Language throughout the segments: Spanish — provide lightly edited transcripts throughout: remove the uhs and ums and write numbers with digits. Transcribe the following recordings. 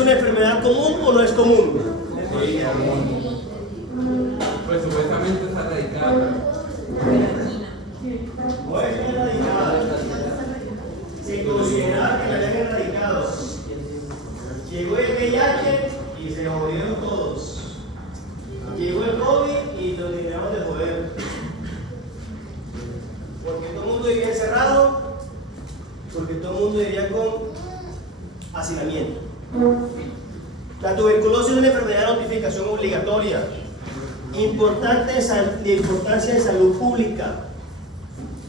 una enfermedad común o no es común? Sí, pues supuestamente está erradicada. No es erradicada. Se consideraba que la habían erradicado. Llegó el VIH y se jodieron todos. Llegó el COVID y los terminaron de joder. Porque todo el mundo vivía encerrado, porque todo el mundo vivía con hacinamiento. La tuberculosis es una enfermedad de notificación obligatoria, de importancia en salud pública,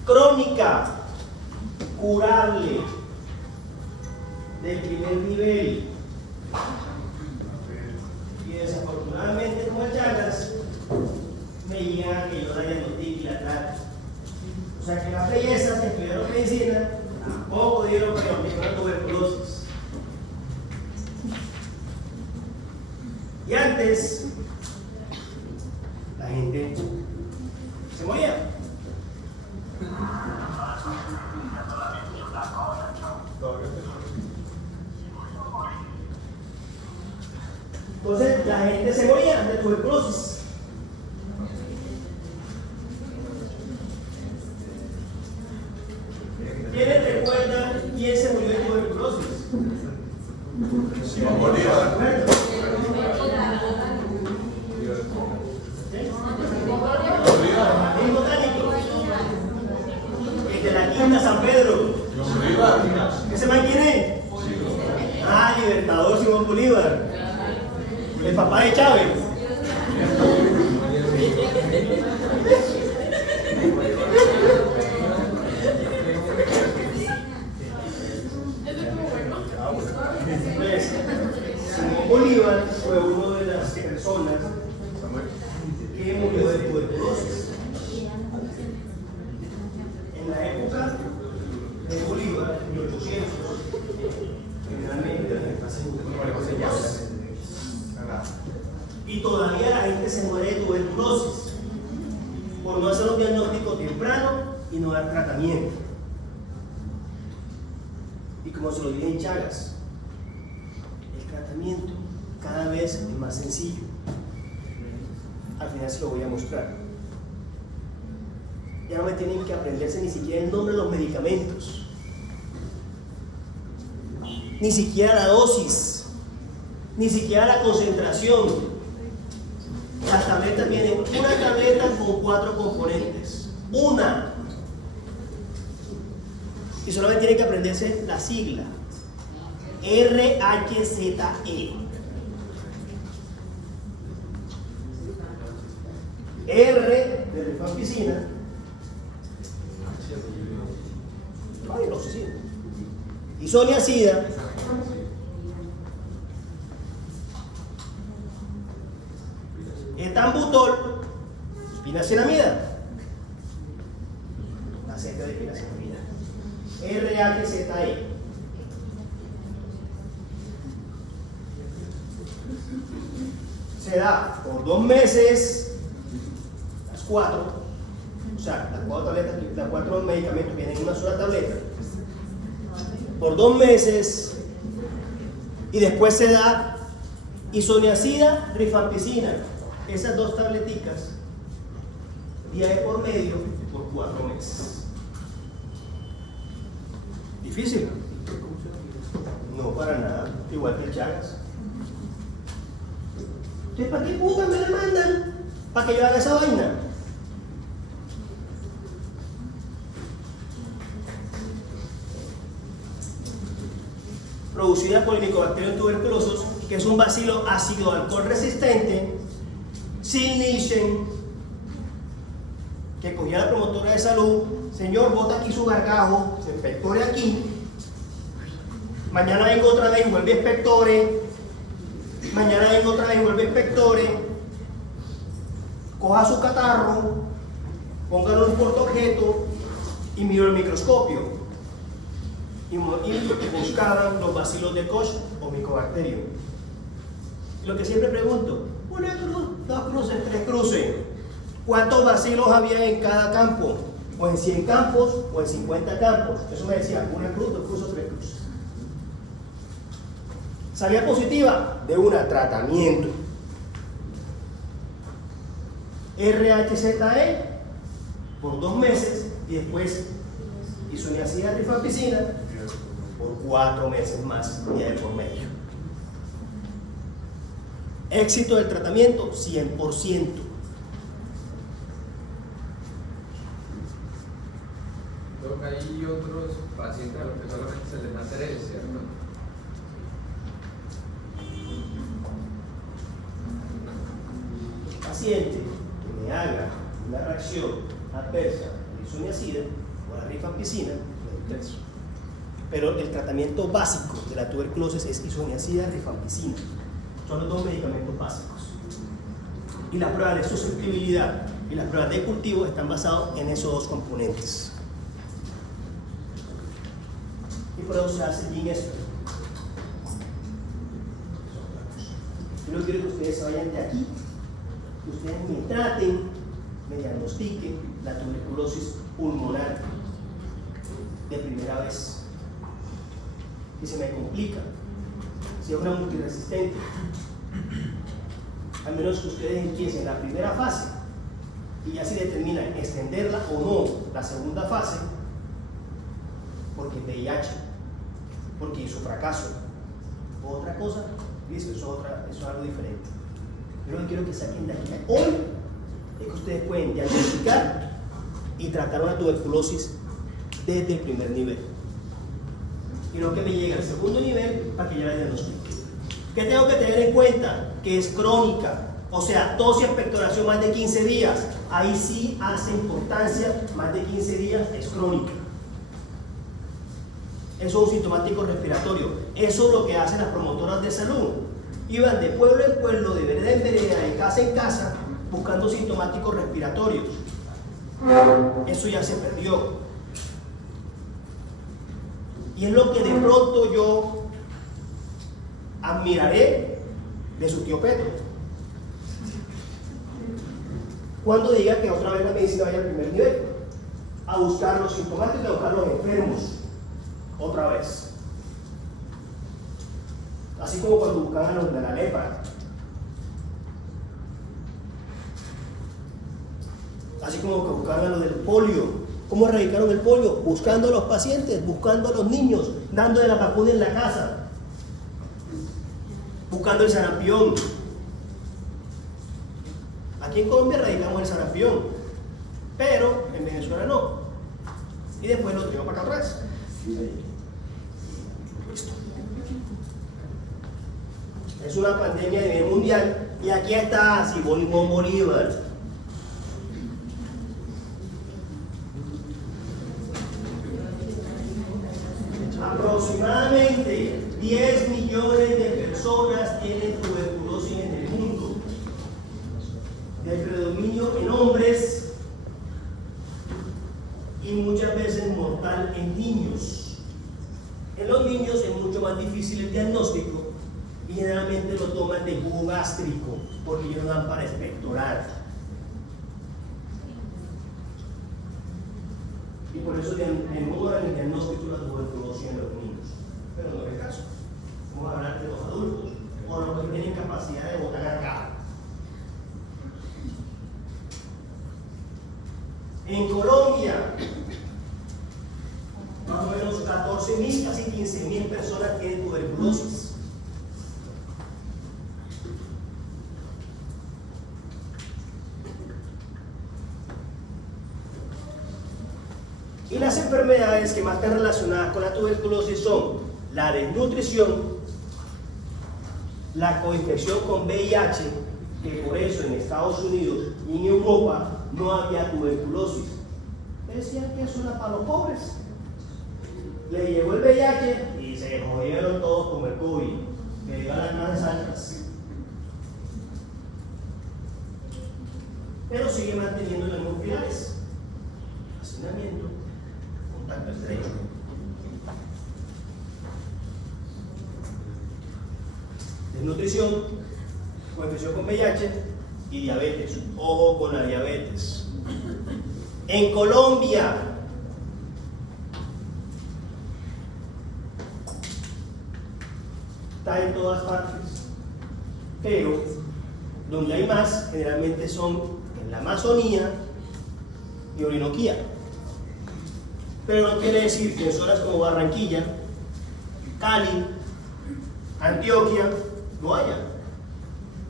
crónica, curable, del primer nivel. Y desafortunadamente, como el Chagas, me llegan que yo la diagnostico y la trato. O sea que las bellezas que estudiaron medicina tampoco dieron para diagnosticar tuberculosis. Y antes, la gente se moría. Entonces, la gente se moría de tuberculosis. ¿Quiénes recuerdan quién se murió de tuberculosis? Simón Bolívar. Martín Botánico. El de la Quinta San Pedro. ¿Ese man quién es? Ah, Libertador Simón Bolívar. El papá de Chávez. Pues, Simón Bolívar fue una de las personas que murió de tuberculosis. En la época de Bolívar, en 1800, generalmente y todavía la gente se muere de tuberculosis por no hacer un diagnóstico temprano y no dar tratamiento. Y como se lo dije en Chagas, el tratamiento cada vez es más sencillo. Al final se lo voy a mostrar. Ya no me tienen que aprenderse ni siquiera el nombre de los medicamentos, ni siquiera la dosis, ni siquiera la concentración. Las tabletas vienen una tableta con 4 componentes. Una. Y solamente tienen que aprenderse la sigla. RHZE. R de rifampicina. Isoniazida. Etambutol, espinacelamida. La Z de espinacelamida. RHZE. Se da por 2 meses, las 4, o sea, las 4 tabletas, las 4 medicamentos vienen en una sola tableta, por 2 meses, y después se da isoniazida, rifampicina, esas 2 tableticas, día de por medio, por 4 meses. ¿Difícil? No, para nada, igual que el Chagas. Entonces, ¿para qué putas me demandan? ¿Para que yo haga esa vaina? Producida por el Mycobacterium tuberculosis, que es un bacilo ácido alcohol resistente, sin Nielsen, que cogía la promotora de salud. Señor, bota aquí su gargajo, se inspectore aquí. Mañana vengo otra vez y vuelve inspectore. Mañana vengo otra vez y vuelve inspectore. Coja su catarro, póngalo en un portaobjeto y miro el microscopio. Y buscaban los bacilos de Koch o Mycobacterium. Lo que siempre pregunto, una cruz, 2 cruces, 3 cruces. ¿Cuántos bacilos había en cada campo? O en 100 campos o en 50 campos. Eso me decía, una cruz, 2 cruces, 3 cruces. Salida positiva de un tratamiento. RHZE por 2 meses y después isoniazida rifampicina por 4 meses más día de por medio. Éxito del tratamiento 100%. Hay otros pacientes a los que solamente se les da 3, ¿cierto? Paciente que me haga una reacción adversa a la isoniazida o a la rifampicina, le doy 3. Pero el tratamiento básico de la tuberculosis es isoniazida, rifampicina. Son los 2 medicamentos básicos. Y las pruebas de susceptibilidad y las pruebas de cultivo están basadas en esos 2 componentes. Y por eso se hace bien esto. Yo no quiero que ustedes se vayan de aquí, que ustedes me traten, me diagnostiquen la tuberculosis pulmonar de primera vez. Y se me complica. Si es una multiresistente, al menos que ustedes empiecen la primera fase y ya si determinan extenderla o no la segunda fase, porque VIH, porque hizo fracaso o otra cosa, ¿listo? Eso es algo diferente. Yo lo que quiero que saquen de aquí hoy es que ustedes pueden diagnosticar y tratar una tuberculosis desde el primer nivel. Y no que me llegue al segundo nivel para que ya la diagnostique. ¿Qué tengo que tener en cuenta? Que es crónica, o sea, tos y expectoración más de 15 días. Ahí sí hace importancia, más de 15 días es crónica. Eso es un sintomático respiratorio. Eso es lo que hacen las promotoras de salud. Iban de pueblo en pueblo, de vereda en vereda, de casa en casa, buscando sintomáticos respiratorios. Eso ya se perdió. Y es lo que de pronto yo admiraré de su tío Pedro. Cuando diga que otra vez la medicina vaya al primer nivel, a buscar los sintomáticos, a buscar los enfermos, otra vez. Así como cuando buscaban a los de la lepra. Así como que buscaban a los del polio. ¿Cómo erradicaron el polio? Buscando a los pacientes, buscando a los niños, dándole la vacuna en la casa, buscando el sarampión. Aquí en Colombia erradicamos el sarampión, pero en Venezuela no. Y después lo traemos para acá atrás. Listo. Es una pandemia a nivel mundial y aquí está Simón Bolívar. Aproximadamente 10 millones de personas tienen tuberculosis en el mundo, de predominio en hombres y muchas veces mortal en niños. En los niños es mucho más difícil el diagnóstico y generalmente lo toman de jugo gástrico porque ellos no dan para expectorar. Y por eso demoran el diagnóstico de la tuberculosis en los niños. Pero no es el caso. Vamos a hablar de los adultos o los que tienen capacidad de botar acá. En Colombia, más o menos 14.000, casi 15.000 personas tienen tuberculosis. Y las enfermedades que más están relacionadas con la tuberculosis son la desnutrición, la coinfección con VIH, que por eso en Estados Unidos y en Europa no había tuberculosis. Decían que eso era para los pobres. Le llegó el VIH y se jodieron todos con el COVID, que dio a las grandes altas. Pero sigue manteniendo los mismos pilares: hacinamiento, contacto estrecho, desnutrición, coinfección con VIH y diabetes. Ojo con la diabetes. En Colombia, está en todas partes, pero donde hay más generalmente son en la Amazonía y Orinoquía. Pero no quiere decir que en zonas como Barranquilla, Cali, Antioquia no haya.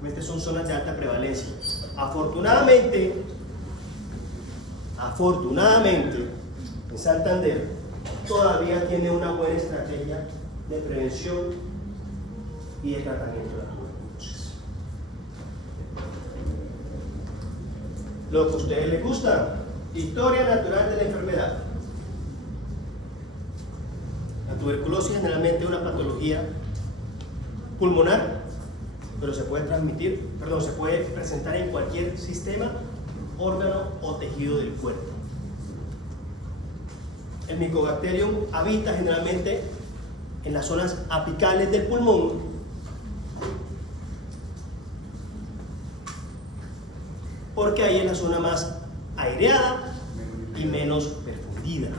Realmente son zonas de alta prevalencia. Afortunadamente, en Santander todavía tiene una buena estrategia de prevención y de tratamiento de la tuberculosis. Lo que a ustedes les gusta, historia natural de la enfermedad. La tuberculosis generalmente es una patología pulmonar, pero se puede se puede presentar en cualquier sistema, órgano o tejido del cuerpo. El Mycobacterium habita generalmente en las zonas apicales del pulmón, porque ahí es la zona más aireada y menos perfundida.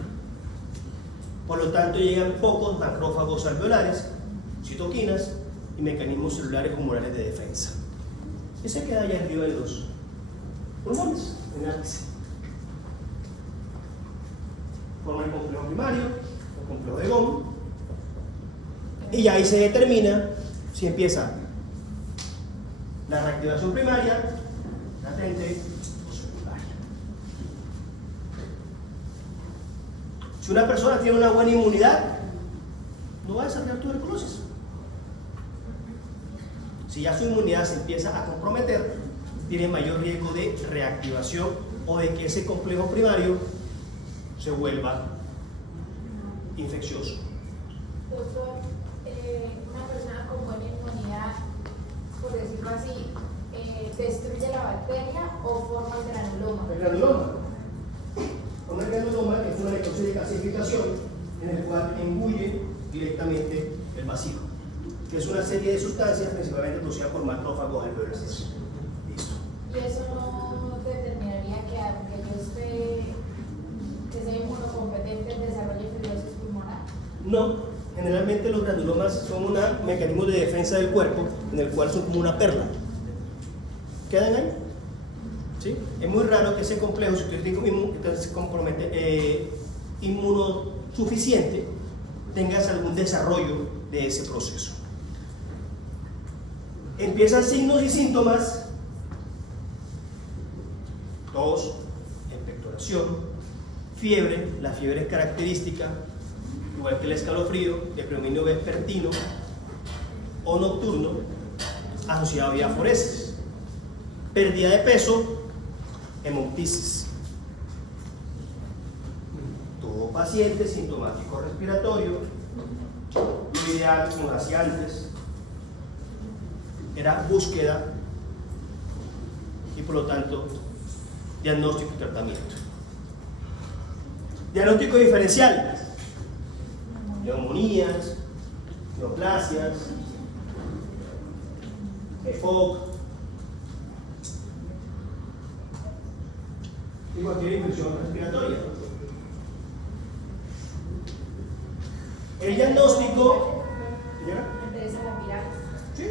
Por lo tanto, llegan pocos macrófagos alveolares, citoquinas y mecanismos celulares humorales de defensa. Y se queda allá arriba de los pulmones, en el ápice. Forma el complejo primario, el complejo de Gom, y ahí se determina si empieza la reactivación primaria, latente o secundaria. Si una persona tiene una buena inmunidad, no va a desarrollar tuberculosis. Si ya su inmunidad se empieza a comprometer, tiene mayor riesgo de reactivación o de que ese complejo primario se vuelva infeccioso. Doctor, una persona con buena inmunidad, por decirlo así, ¿destruye la bacteria o forma el granuloma? El granuloma. El granuloma es una necrosis de calcificación en el cual engulle directamente el vacío, que es una serie de sustancias principalmente producidas por macrófagos alveolares. Listo. ¿Y eso no determinaría que aunque yo que sea inmunocompetente desarrolle fibrosis pulmonar? No, generalmente los granulomas son un mecanismo de defensa del cuerpo en el cual son como una perla. ¿Quedan ahí? ¿Sí? Es muy raro que ese complejo, si usted se compromete inmunosuficiente, tengas algún desarrollo de ese proceso. Empiezan signos y síntomas: tos, expectoración, fiebre. La fiebre es característica, igual que el escalofrío, de predominio vespertino o nocturno, asociado a diaforesis. Pérdida de peso, hemoptisis. Todo paciente sintomático respiratorio, lo ideal, como hacía antes, era búsqueda y por lo tanto diagnóstico y tratamiento. Diagnóstico diferencial: neumonías, neoplasias, EPOC y cualquier infección respiratoria. El diagnóstico, ¿señora? Sí.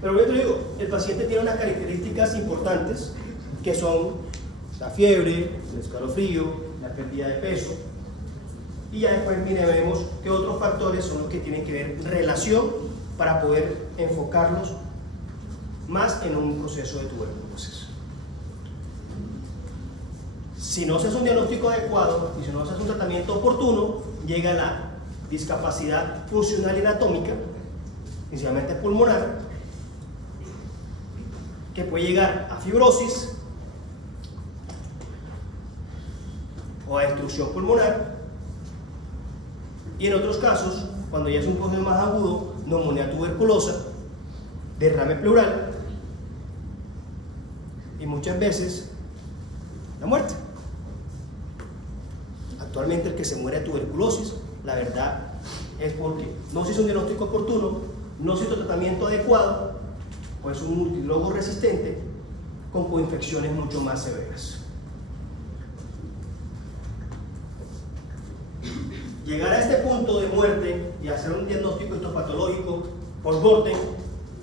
Pero yo te digo, el paciente tiene unas características importantes que son la fiebre, el escalofrío, la pérdida de peso, y ya después vemos qué otros factores son los que tienen que ver relación para poder enfocarlos más en un proceso de tuberculosis. Si no se hace un diagnóstico adecuado y si no se hace un tratamiento oportuno, llega la discapacidad funcional y anatómica, principalmente pulmonar, que puede llegar a fibrosis o a destrucción pulmonar, y en otros casos, cuando ya es un proceso más agudo, neumonía tuberculosa, derrame pleural y muchas veces la muerte. Actualmente el que se muere de tuberculosis, la verdad, es porque no se hizo un diagnóstico oportuno, no se hizo tratamiento adecuado, o es un multidrogo resistente con coinfecciones mucho más severas. llegar a este punto de muerte y hacer un diagnóstico histopatológico post-mortem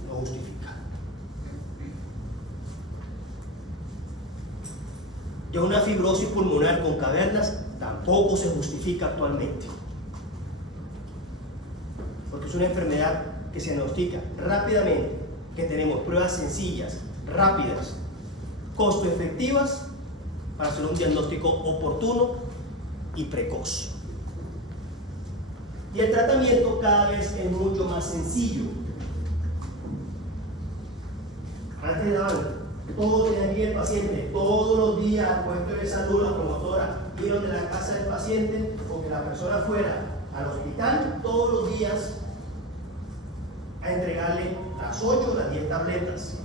no justifica. Ya una fibrosis pulmonar con cavernas tampoco se justifica actualmente, porque es una enfermedad que se diagnostica rápidamente, que tenemos pruebas sencillas, rápidas, costo efectivas para hacer un diagnóstico oportuno y precoz. Y el tratamiento cada vez es mucho más sencillo. Antes daban todo tenía que ir el paciente, todos los días al puesto de salud, la promotora, vieron de la casa del paciente o que la persona fuera al hospital todos los días a entregarle las 8 o las 10 tabletas.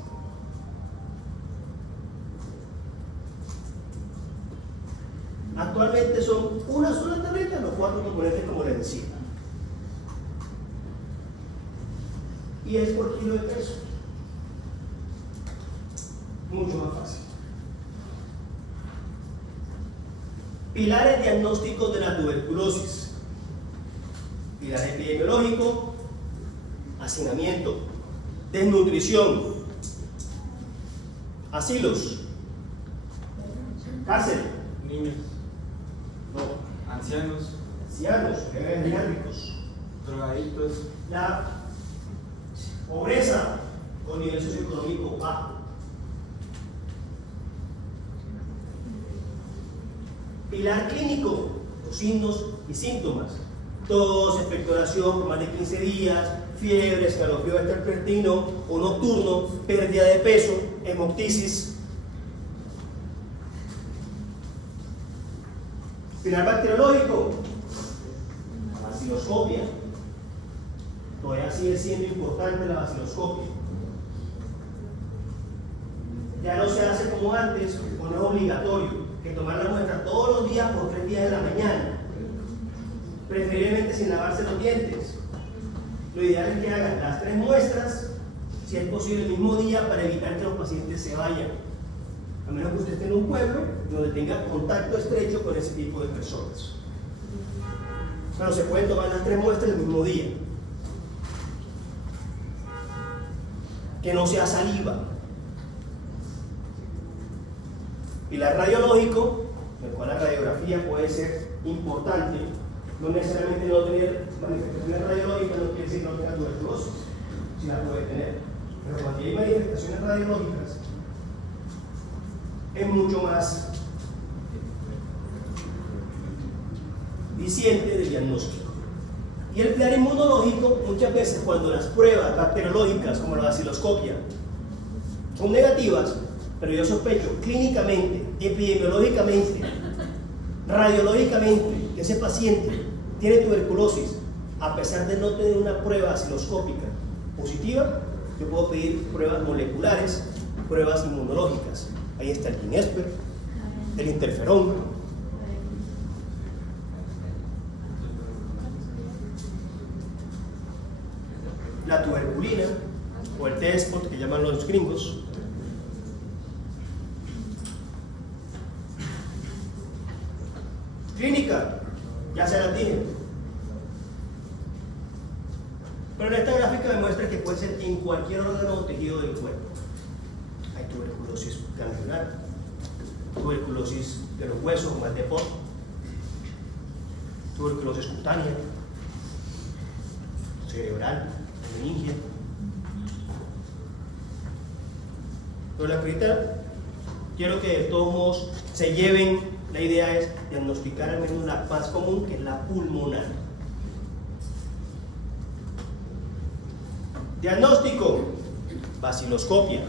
Actualmente son una sola tableta, los 4 componentes como les decía. Y es por kilo de peso. Mucho más fácil. Pilares diagnósticos de la tuberculosis. Pilar epidemiológico, hacinamiento, desnutrición, asilos, cárcel, Niños, no, ancianos, geriátricos, drogadictos, la pobreza con nivel socioeconómico bajo. Pilar clínico, los signos y síntomas: tos, expectoración por más de 15 días, fiebre, escalofrío vespertino o nocturno, pérdida de peso, hemoptisis. Pilar bacteriológico, la baciloscopia. Todavía sigue siendo importante la baciloscopia. Ya no se hace como antes, o no es obligatorio, que tomar la muestra todos los días por 3 días de la mañana, preferiblemente sin lavarse los dientes. Lo ideal es que hagan las 3 muestras, si es posible el mismo día, para evitar que los pacientes se vayan, a menos que usted esté en un pueblo donde tenga contacto estrecho con ese tipo de personas. Pero se pueden tomar las 3 muestras el mismo día. Que no sea saliva. Pilar radiológico, en el cual la radiografía puede ser importante. No necesariamente no tener manifestaciones radiológicas no quiere decir que no tenga tuberculosis, si la puede tener. Pero cuando hay manifestaciones radiológicas, es mucho más eficiente de diagnóstico. Y el pilar inmunológico, muchas veces cuando las pruebas bacteriológicas, como la baciloscopia, son negativas, pero yo sospecho clínicamente, epidemiológicamente, radiológicamente, que ese paciente tiene tuberculosis, a pesar de no tener una prueba baciloscópica positiva, yo puedo pedir pruebas moleculares, pruebas inmunológicas. Ahí está el Ginesper, el interferón, la tuberculina, o el T-spot que llaman los gringos. Clínica, ya se las dije. Pero en esta gráfica demuestra que puede ser en cualquier órgano o tejido del cuerpo. Hay tuberculosis ganglionar, tuberculosis de los huesos, mal de Pott, tuberculosis cutánea, cerebral, meningia. Pero la ahorita quiero que de todos modos se lleven, la idea es diagnosticar al menos la más común, que es la pulmonar. Diagnóstico, baciloscopia.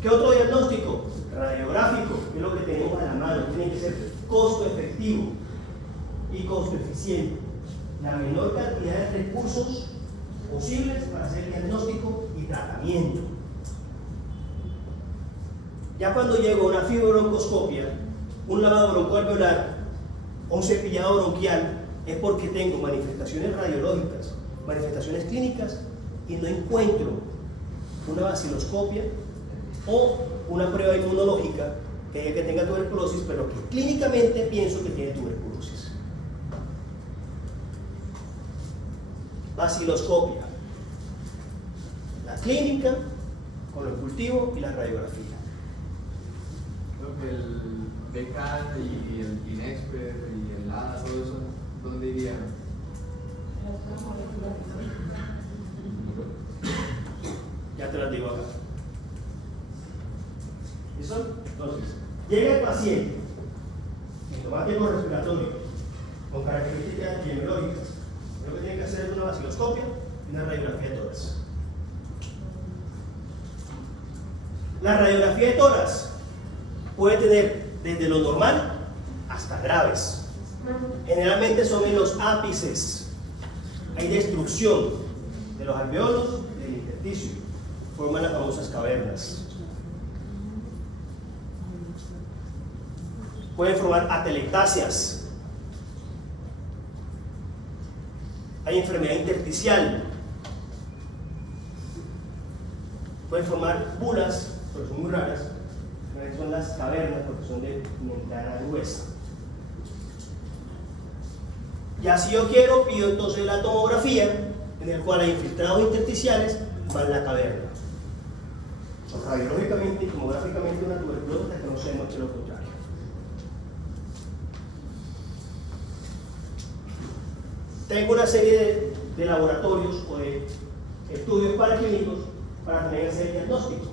¿Qué otro diagnóstico? Radiográfico, que es lo que tenemos a la mano. Tiene que ser costo efectivo y costo eficiente. La menor cantidad de recursos posibles para hacer diagnóstico y tratamiento. Ya cuando llego a una fibrobroncoscopia, un lavado broncoalveolar o un cepillado bronquial, es porque tengo manifestaciones radiológicas, manifestaciones clínicas, y no encuentro una baciloscopia o una prueba inmunológica que diga que tenga tuberculosis, pero que clínicamente pienso que tiene tuberculosis. vaciloscopia. La clínica con el cultivo y la radiografía. Creo que el BCAD y el INEXPER y el ADA, todo eso, ¿dónde irían? Ya te las digo acá. ¿Listo? Entonces, llega el paciente sintomático respiratorio con características epidemiológicas. Lo que tiene que hacer es una vaciloscopia y una radiografía de tórax. La radiografía de tórax puede tener desde lo normal hasta graves. Generalmente son en los ápices. Hay destrucción de los alveolos y del intersticio. Forman las famosas cavernas. Pueden formar atelectasias. Hay enfermedad intersticial. Pueden formar bulas, pero son muy raras. Son las cavernas porque son de membrana gruesa. Ya si yo quiero, pido entonces la tomografía, en el cual hay infiltrados intersticiales van en la caverna. Son radiológicamente y tomográficamente una tuberculosis hasta que no se demuestre lo contrario. Tengo una serie de laboratorios o de estudios paraclínicos para tener ese diagnóstico.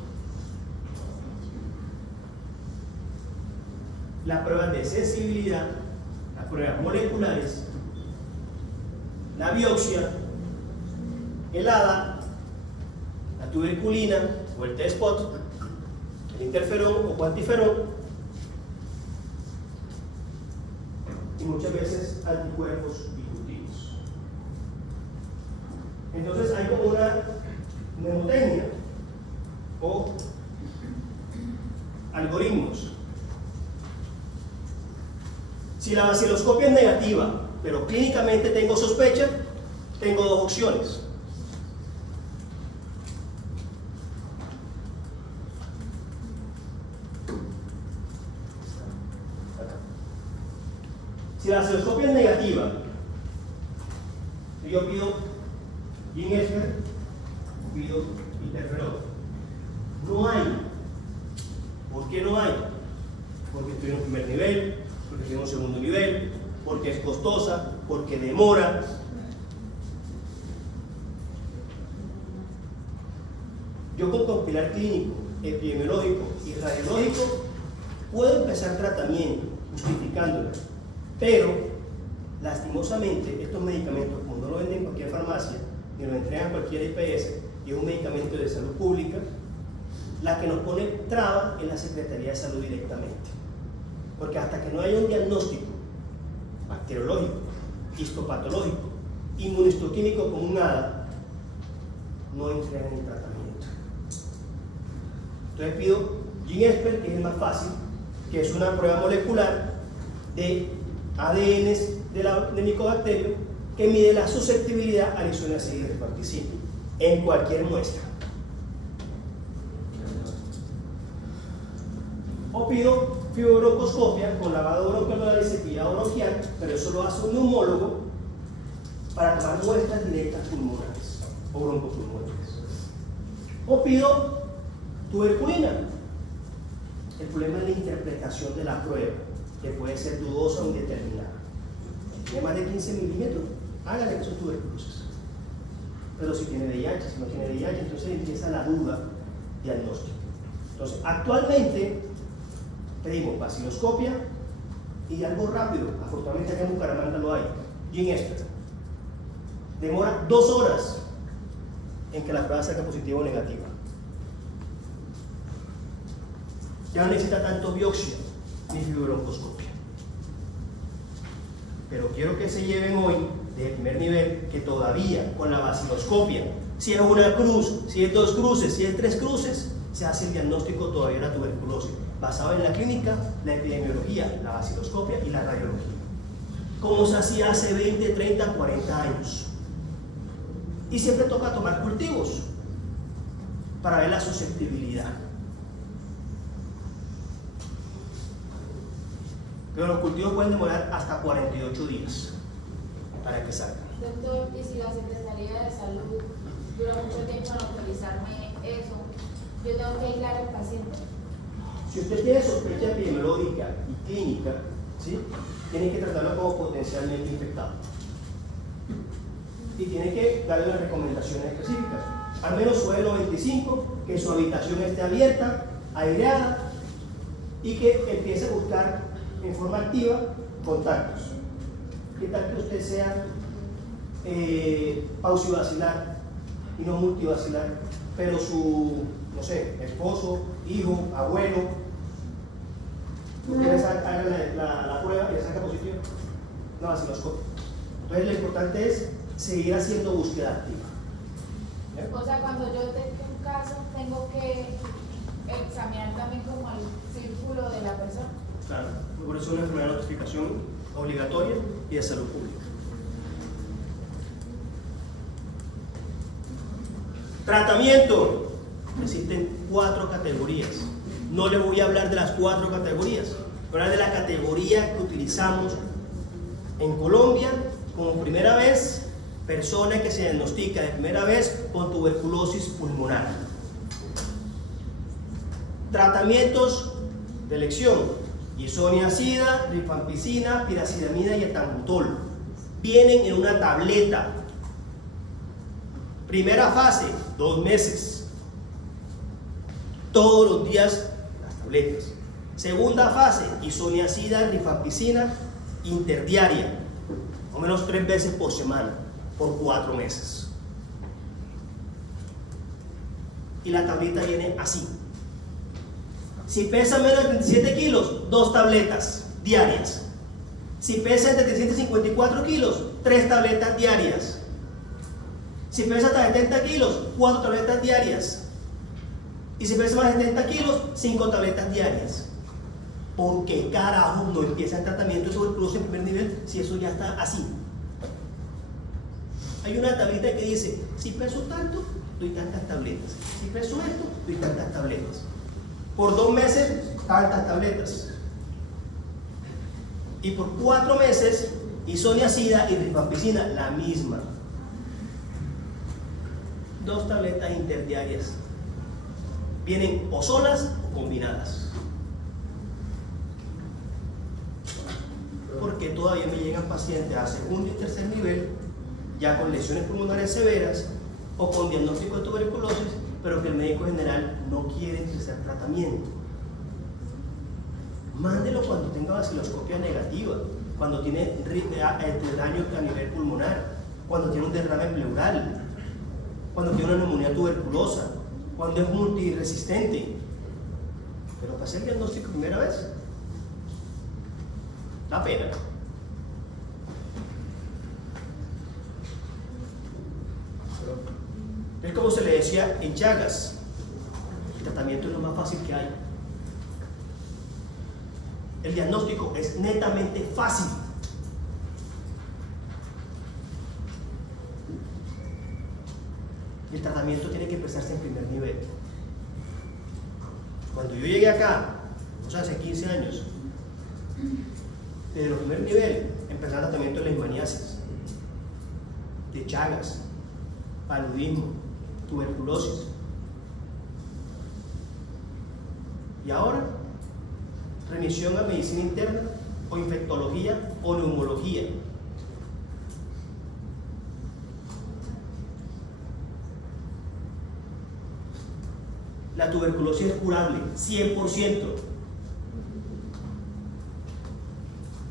Las pruebas de sensibilidad, las pruebas moleculares, la biopsia, el ADA, la tuberculina o el T-spot, el interferón o cuantiferón, y muchas veces anticuerpos bicutíneos. Entonces hay como una mnemotecnia o algoritmos. Si la vaciloscopia es negativa, pero clínicamente tengo sospecha, tengo dos opciones. Si la vaciloscopia es negativa, yo pido INEXPER, pido interferón. No hay. ¿Por qué no hay? Porque estoy en un primer nivel, porque estoy en un segundo nivel, porque es costosa, porque demora. Yo con compilar clínico, epidemiológico y radiológico puedo empezar tratamiento justificándolo, pero lastimosamente estos medicamentos, como no lo venden en cualquier farmacia ni lo entregan cualquier IPS, y es un medicamento de salud pública, la que nos pone traba es la Secretaría de Salud directamente, porque hasta que no haya un diagnóstico bacteriológico, histopatológico, inmunistoquímico con un ADA, no entregan el tratamiento. Entonces pido INEXPER, que es el más fácil, que es una prueba molecular de ADN de micobacterio que mide la susceptibilidad a isoniazida y rifampicina en cualquier muestra. O pido fibrobroncoscopia con lavado bronquial y cepillado bronquial, pero eso lo hace un neumólogo para tomar muestras directas pulmonares o broncopulmonares. O pido tuberculina. El problema es la interpretación de la prueba, que puede ser dudosa o indeterminada. Tiene más de 15 milímetros, háganle que son tuberculosis. Pero si tiene VIH, si no tiene VIH, entonces empieza la duda diagnóstica. Entonces, actualmente pedimos vaciloscopia y algo rápido. Afortunadamente acá en Bucaramanga lo hay. INEXPER. Demora 2 horas en que la prueba salga positiva o negativa. Ya no necesita tanto biopsia ni fibrobroncoscopia. Pero quiero que se lleven hoy de primer nivel que todavía con la vaciloscopia, si es una cruz, si es 2 cruces, si es 3 cruces, se hace el diagnóstico todavía de la tuberculosis, basado en la clínica, la epidemiología, la vaciloscopia y la radiología. Como se hacía hace 20, 30, 40 años. Y siempre toca tomar cultivos para ver la susceptibilidad. Pero los cultivos pueden demorar hasta 48 días para que salgan. Doctor, ¿y si la secretaria Secretaría de Salud dura mucho tiempo en autorizarme eso, yo tengo que aislar al paciente. Si usted tiene sospecha epidemiológica y clínica, ¿sí?, tiene que tratarlo como potencialmente infectado. Y tiene que darle las recomendaciones específicas. Al menos suelo 95, que su habitación esté abierta, aireada y que empiece a buscar en forma activa contactos. ¿Qué tal que usted sea pausivacilar y no multivacilar, pero su, no sé, esposo, hijo, abuelo, haga la prueba y le saca positivo? No, así nos corta. Entonces lo importante es seguir haciendo búsqueda activa. ¿Eh? O sea, cuando yo tengo un caso, tengo que examinar también como el círculo de la persona. Claro, por eso es una enfermedad de notificación obligatoria y de salud pública. Tratamiento. Existen 4 categorías. No le voy a hablar de las 4 categorías, voy a hablar de la categoría que utilizamos en Colombia como primera vez, persona que se diagnostica de primera vez con tuberculosis pulmonar. Tratamientos de elección: isoniazida, rifampicina, piracidamida y etambutol. Vienen en una tableta. Primera fase, 2 meses. Todos los días las tabletas. Segunda fase, isoniazida, rifampicina, interdiaria, o menos 3 veces por semana, por 4 meses. Y la tableta viene así. Si pesa menos de 37 kilos, 2 tabletas diarias. Si pesa entre 354 kilos, 3 tabletas diarias. Si pesa hasta 70 kilos, 4 tabletas diarias. Y si pesa más de 70 kilos, 5 tabletas diarias. ¿Por qué carajo no empieza el tratamiento de tuberculosis en primer nivel si eso ya está así? Hay una tablita que dice: si peso tanto, doy tantas tabletas. Si peso esto, doy tantas tabletas. Por 2 meses, tantas tabletas. Y por 4 meses, isoniazida y rifampicina, la misma. 2 tabletas interdiarias. Vienen o solas o combinadas. Porque todavía me llegan pacientes a segundo y tercer nivel, ya con lesiones pulmonares severas o con diagnóstico de tuberculosis, pero que el médico general no quiere empezar tratamiento. Mándelo cuando tenga vaciloscopia negativa, cuando tiene daño a nivel pulmonar, cuando tiene un derrame pleural, cuando tiene una neumonía tuberculosa, cuando es multiresistente. Pero para hacer el diagnóstico primera vez, da pena. Es como se le decía en Chagas: el tratamiento es lo más fácil que hay. El diagnóstico es netamente fácil. Y el tratamiento tiene que empezarse en primer nivel. Cuando yo llegué acá, o sea, hace 15 años, desde el primer nivel, empezar el tratamiento de leishmaniasis, de Chagas, paludismo, tuberculosis. Y ahora, remisión a medicina interna, o infectología, o neumología. La tuberculosis es curable, 100%.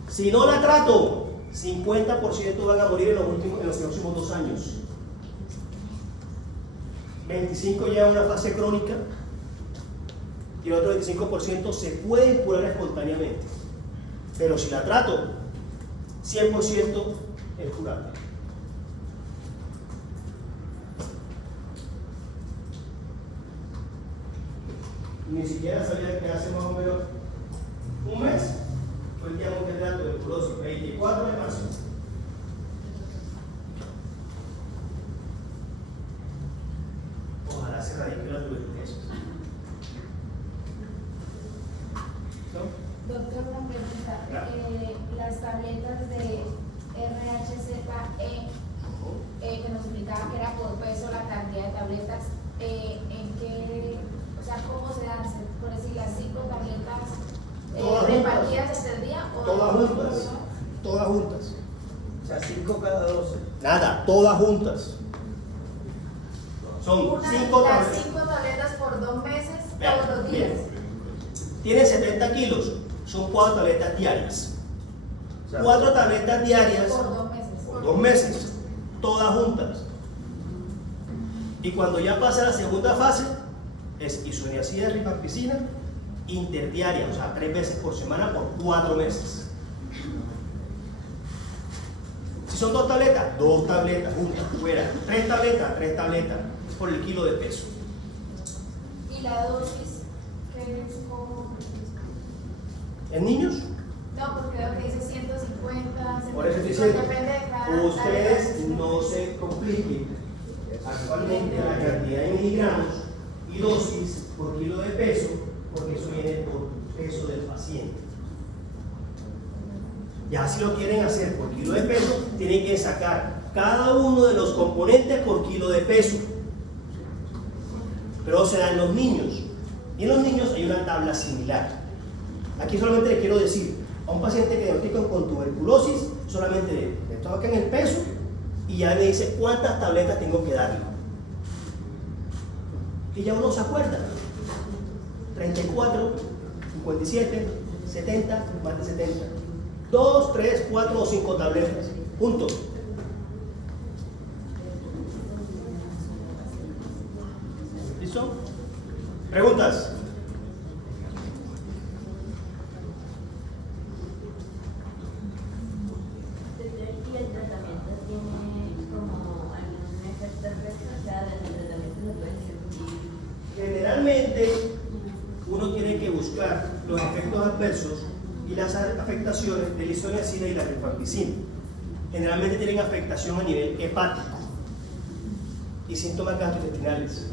Si no la trato, 50% van a morir en los próximos 2 años. 25% ya en una fase crónica y el otro 25% se puede curar espontáneamente. Pero si la trato, 100% es curable. Ni siquiera sabía que hace más o menos un mes fue el Día Mundial de la Tuberculosis, 24 de marzo. Ojalá se erradique la tuberculosis. ¿No? Doctor, una pregunta. Claro. Las tabletas de RHZE que nos explicaba que era por peso la cantidad de tabletas, ¿en qué, o sea, cómo se dan? Por decir, las 5 tabletas Todas repartidas entre el día o Todas juntas. Todas juntas. O sea, 5 cada 12. Nada, todas juntas. Son 5 las tabletas. 5 tabletas por 2 meses Vean, todos los días. miren. Tiene 70 kilos, son 4 tabletas diarias. O sea, 4 tabletas diarias Por 2 meses. por 2 meses, todas juntas. Y cuando ya pasa la segunda fase, es isoniazida, rifampicina, interdiaria, o sea, 3 veces por semana por 4 meses. Si son 2 tabletas, 2 tabletas juntas, fuera. 3 tabletas, 3 tabletas, es por el kilo de peso. ¿Y la dosis qué es como? ¿En niños? No, porque veo que dice 150, Por eso estoy 150, diciendo, depende de cada. ustedes no se compliquen. Actualmente la cantidad de miligramos y dosis por kilo de peso, porque eso viene por peso del paciente. Ya si lo quieren hacer por kilo de peso, tienen que sacar cada uno de los componentes por kilo de peso. Pero se da en los niños. Y en los niños hay una tabla similar. Aquí solamente le quiero decir, a un paciente que diagnostican con tuberculosis, solamente le tocan el peso y ya me dice cuántas tabletas tengo que darle. Y ya uno se acuerda. 34, 57, 70, más de 70. 2, 3, 4 o 5 tabletas. Punto. ¿Listo? ¿Preguntas? ¿Y el tratamiento tiene como algún efecto adverso? O sea, del tratamiento se puede sentir. Generalmente uno tiene que buscar los efectos adversos y las afectaciones de la isoniazida y la rifampicina. Generalmente tienen afectación a nivel hepático y síntomas gastrointestinales.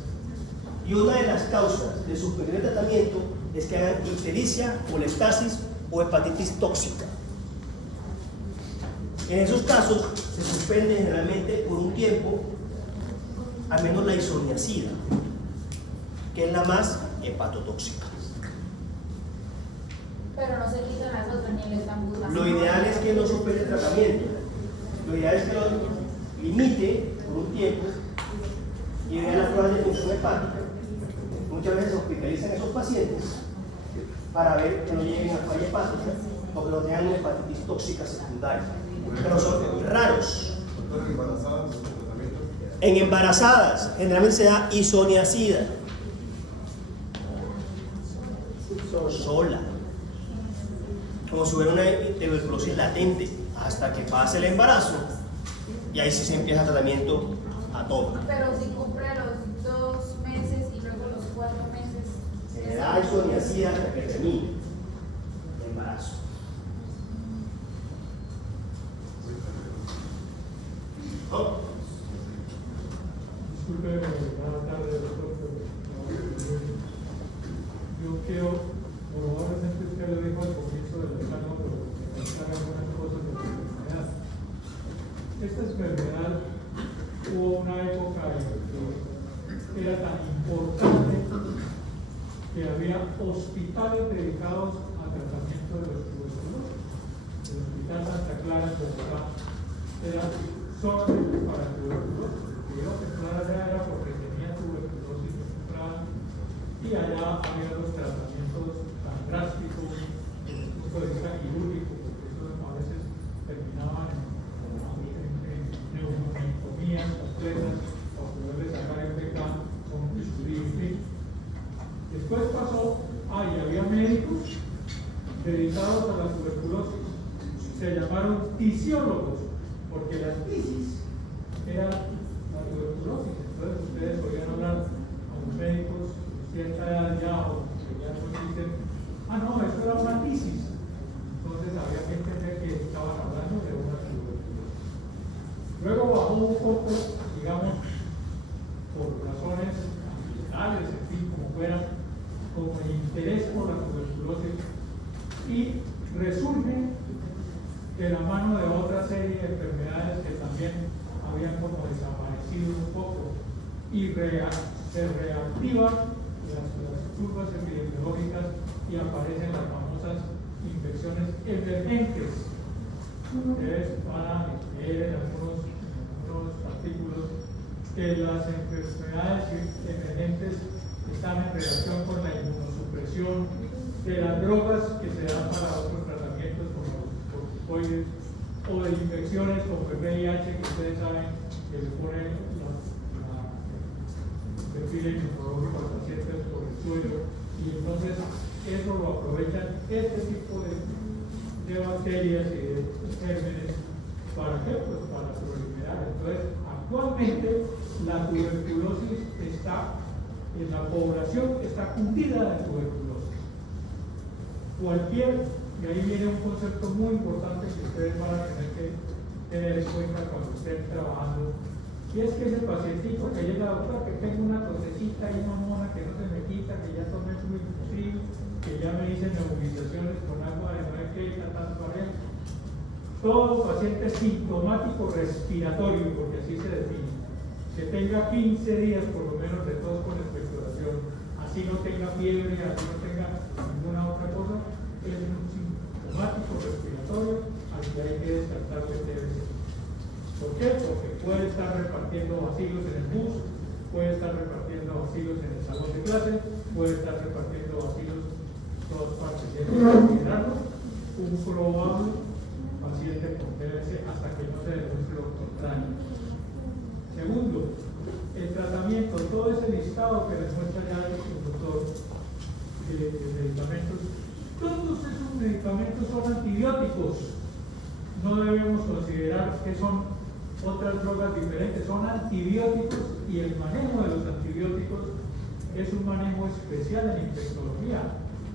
Y una de las causas de suspensión de tratamiento es que hagan ictericia, colestasis o hepatitis tóxica. En esos casos se suspende generalmente por un tiempo, al menos la isoniazida, que es la más hepatotóxica. Pero no se quitan las otras ni el estambul. Lo ideal es que no suspende el tratamiento. Lo ideal es que lo limite por un tiempo y vea las pruebas de función hepática. Muchas veces hospitalizan a esos pacientes para ver que no lleguen a falla hepática o que no tengan una hepatitis tóxica secundaria. Pero son raros. En embarazadas, generalmente se da isoniazida. Sola. Como si hubiera una tuberculosis latente hasta que pase el embarazo y ahí sí se empieza el tratamiento a todo. Pero si cumple los 2 meses y luego los 4 meses. Se da isoniazida hasta que termine el embarazo. ¿No? Disculpe, buenas tardes, doctor. Yo quiero, probablemente usted lo dijo al comienzo del examen, pero me contar algunas cosas de la enfermedad. Esta enfermedad hubo una época en que era tan importante que había hospitales dedicados al tratamiento de los tuberculosis. El Hospital Santa Clara en Bogotá era solamente para tuberculosis. Creo que Clara era porque tenía tuberculosis temprana y allá había los tratamientos tan drásticos desde el punto de vista quirúrgico, porque eso a veces terminaban en neumonectomías completas o poderle sacar el pecado con un bisturí, en fin. Después pasó, había médicos dedicados a la tuberculosis, se llamaron tisiólogos, porque la tisis era la tuberculosis. Entonces ustedes podían hablar con médicos de cierta edad ya o que ya nos dicen, no, esto era una tisis. Entonces había que entender que estaban hablando de una tuberculosis. Luego bajó un poco, digamos, por razones ambientales, en fin, como fuera, como el interés por la tuberculosis y resurge de la mano de otra serie de enfermedades que también había habían como desaparecido un poco y se reactivan las curvas epidemiológicas y aparecen las famosas infecciones emergentes. Ustedes van a leer en algunos artículos que las enfermedades emergentes están en relación con la inmunosupresión de las drogas que se dan para otros tratamientos como los corticoides o de infecciones como el VIH, que ustedes saben que le ponen el perfil inmunológico a los pacientes por el suelo, y entonces eso lo aprovechan este tipo de bacterias y de gérmenes. ¿Para qué? Pues para proliferar. Entonces, actualmente la tuberculosis está en la población, está cundida de tuberculosis. Y ahí viene un concepto muy importante que ustedes van a tener que tener en cuenta cuando estén trabajando, y es que ese pacientito que llega, doctor, que tengo una tosecita y una mona que no se me quita, que ya tomé fluido, que ya me hice nebulizaciones con agua de no sé qué, tantas variantes. Todo paciente sintomático respiratorio, porque así se define, que tenga 15 días por lo menos de tos con expectoración, así no tenga fiebre, así no tenga ninguna otra cosa, es un sintomático respiratorio al que hay que descartar el TBC. ¿Por qué? Porque puede estar repartiendo bacilos en el bus, puede estar repartiendo bacilos en el salón de clase, puede estar repartiendo bacilos en todas partes. Y hay que considerarlo un probable paciente con TBC hasta que no se demuestre lo contrario. Segundo, el tratamiento, todo ese listado que les muestra ya el doctor de medicamentos, todos esos medicamentos son antibióticos. No debemos considerar que son otras drogas diferentes, son antibióticos, y el manejo de los antibióticos es un manejo especial en infectología.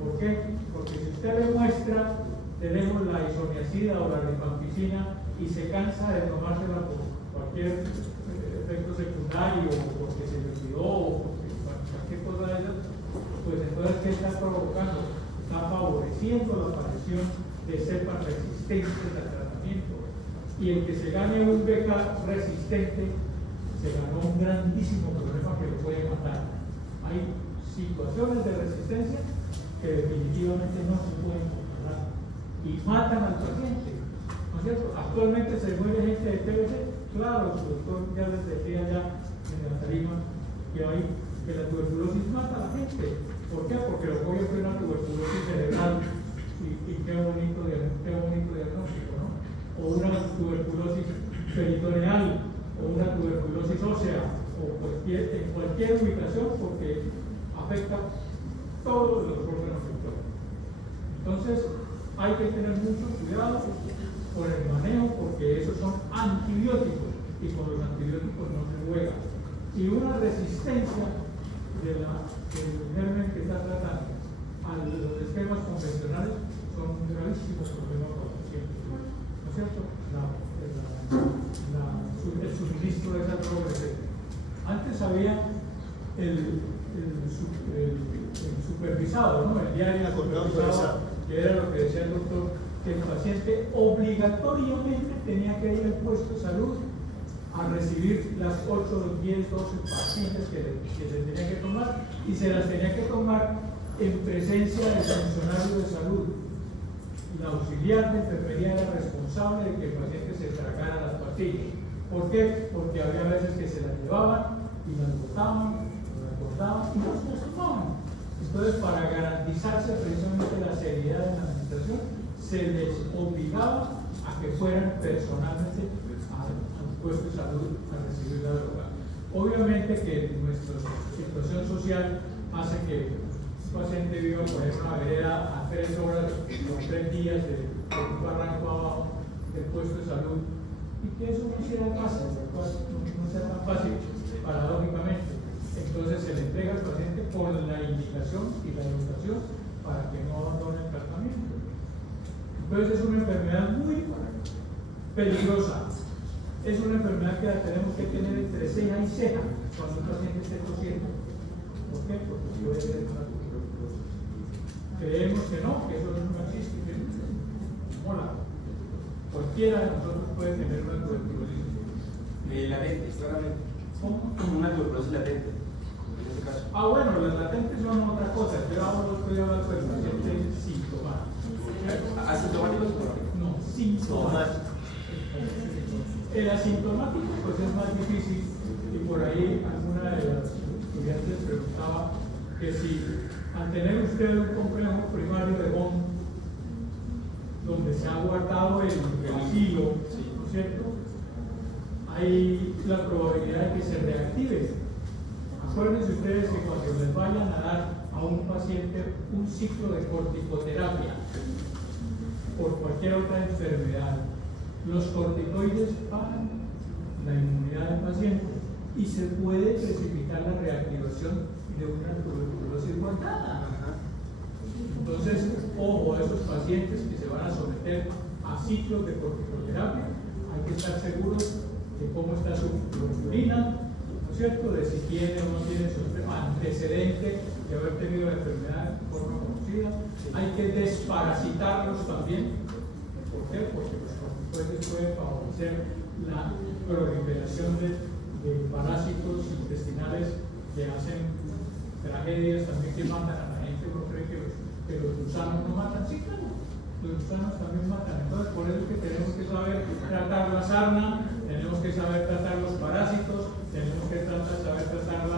¿Por qué? Porque si usted le muestra, tenemos la isoniazida o la rifampicina y se cansa de tomársela por cualquier efecto secundario, o porque se le olvidó, o porque cualquier cosa de esas, pues entonces ¿qué está provocando? Está favoreciendo la aparición de cepas resistentes al tratamiento. Y el que se gane un BK resistente se ganó un grandísimo problema que lo puede matar. Hay situaciones de resistencia que definitivamente no se pueden controlar y matan al paciente, ¿no es cierto? Actualmente se muere gente de TBC, claro, su doctor ya les decía ya en la tarima que la tuberculosis mata a la gente. ¿Por qué? Porque lo que fue una tuberculosis cerebral, y qué bonito diagnóstico, ¿no? O una tuberculosis peritoneal, o una tuberculosis ósea, o en cualquier ubicación, porque afecta todos los órganos sectores. Entonces, hay que tener mucho cuidado con el manejo, porque esos son antibióticos, y con los antibióticos no se juega. Y una resistencia del germen que está tratando a los esquemas convencionales son un gravísimo problema para los pacientes, ¿no es cierto? El suministro de esa droga, etc. Antes había el supervisado, ¿no? El diario supervisado, que era lo que decía el doctor, que el paciente obligatoriamente tenía que ir al puesto de salud a recibir las 8, 10, 12 pastillas que se tenía que tomar, y se las tenía que tomar en presencia del funcionario de salud. La auxiliar de enfermería era responsable de que el paciente se tragara las pastillas. ¿Por qué? Porque había veces que se las llevaban y las botaban, las guardaban y no se las tomaban. Entonces, para garantizarse precisamente la seriedad de la administración, se les obligaba a que fueran personalmente al puesto de salud a recibir la droga. Obviamente que nuestra situación social hace que un paciente viva por ejemplo una vereda a 3 horas o 3 días de un barranco abajo del puesto de salud, y que eso no sea fácil, no sea tan fácil, paradójicamente. Entonces se le entrega al paciente por la indicación y la educación para que no abandone el tratamiento. Entonces es una enfermedad muy peligrosa. Es una enfermedad que la tenemos que tener entre ceja y ceja cuando un paciente esté tosiendo. ¿Por qué? Porque puede ser una tuberculosis. Creemos que no, que eso no existe. Mola. Cualquiera de nosotros puede tener una tuberculosis. Y Latente, claramente. ¿Cómo? Una tuberculosis latente, en este caso. Ah, bueno, las latentes son otra cosa. Yo ahora estoy hablando del paciente sintomático. ¿Asintomático o sintomático? No, sintomático. El asintomático pues es más difícil y por ahí alguna de las estudiantes preguntaba que si al tener usted un complejo primario de Bond donde se ha guardado el hilo, ¿no es cierto? Hay la probabilidad de que se reactive. Acuérdense ustedes que cuando les vayan a dar a un paciente un ciclo de corticoterapia por cualquier otra enfermedad, los corticoides paran la inmunidad del paciente y se puede precipitar la reactivación de una tuberculosis guardada. Entonces, ojo a esos pacientes que se van a someter a ciclos de corticoterapia, hay que estar seguros de cómo está su urina, ¿no es cierto? De si tiene o no tiene su antecedente de haber tenido la enfermedad de forma conocida. Hay que desparasitarlos también. ¿Por qué? Porque los corticoides pueden favorecer la proliferación de parásitos intestinales que hacen tragedias también que matan a la gente. Uno cree que los gusanos no matan. Sí, claro, los gusanos también matan. Entonces, por eso es que tenemos que saber tratar la sarna, tenemos que saber tratar los parásitos, tenemos que saber tratar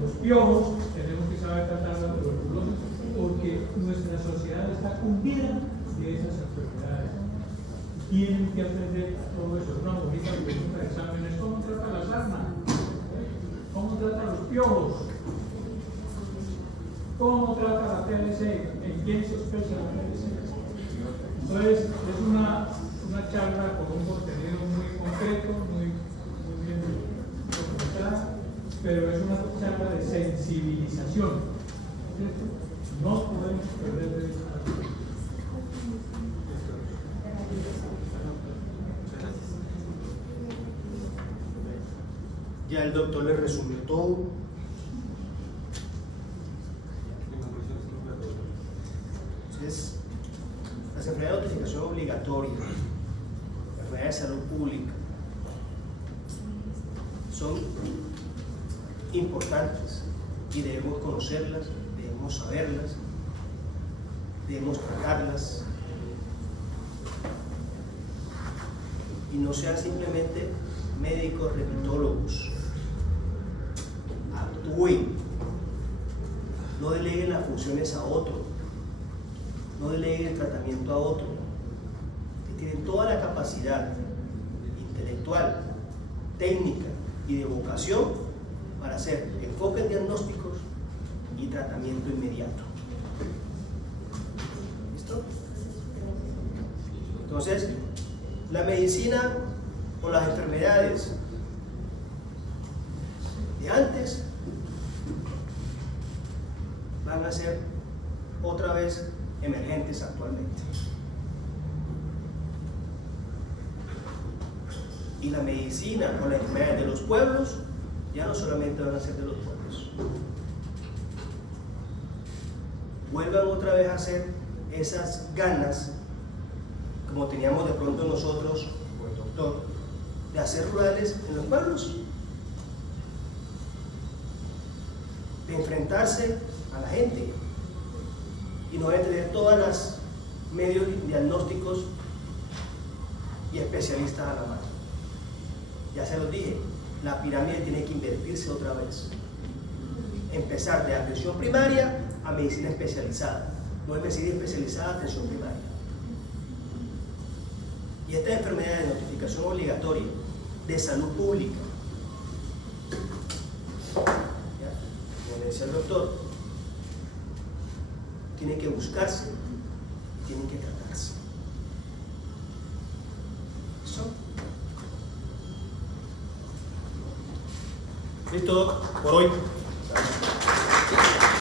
los piojos, tenemos que saber tratar la tuberculosis, porque nuestra sociedad está cundida de esas enfermedades. Tienen que aprender todo eso. Una bonita pregunta de exámenes: ¿cómo trata la sarna? ¿Cómo trata los piojos? ¿Cómo trata la TLC? ¿En quién sospecha la TLC? Entonces, es una charla con un contenido muy concreto, muy bien documentada, pero es una charla de sensibilización, ¿cierto? No podemos perder de vista. Ya el doctor le resumió todo. Entonces, las enfermedades de notificación obligatoria, las enfermedades de salud pública, son importantes y debemos conocerlas, debemos saberlas, debemos tratarlas y no sean simplemente médicos repitólogos. Actúen, no deleguen las funciones a otro, no deleguen el tratamiento a otro, que tienen toda la capacidad intelectual, técnica y de vocación para hacer enfoques diagnósticos y tratamiento inmediato. ¿Listo? Entonces, la medicina o las enfermedades de antes van a ser otra vez emergentes actualmente. Y la medicina o las enfermedades de los pueblos ya no solamente van a ser de los pueblos. Vuelvan otra vez a hacer esas ganas, como teníamos de pronto nosotros, o el doctor, de hacer rurales en los pueblos, de enfrentarse a la gente y no de tener todas las medios diagnósticos y especialistas a la mano. Ya se los dije, la pirámide tiene que invertirse otra vez. Empezar de atención primaria a medicina especializada, no es medicina especializada a atención primaria. Y esta enfermedad de notificación obligatoria de salud pública, ¿ya? Como decía el doctor, tiene que buscarse y tienen que tratarse. ¿Listo? Listo, por hoy.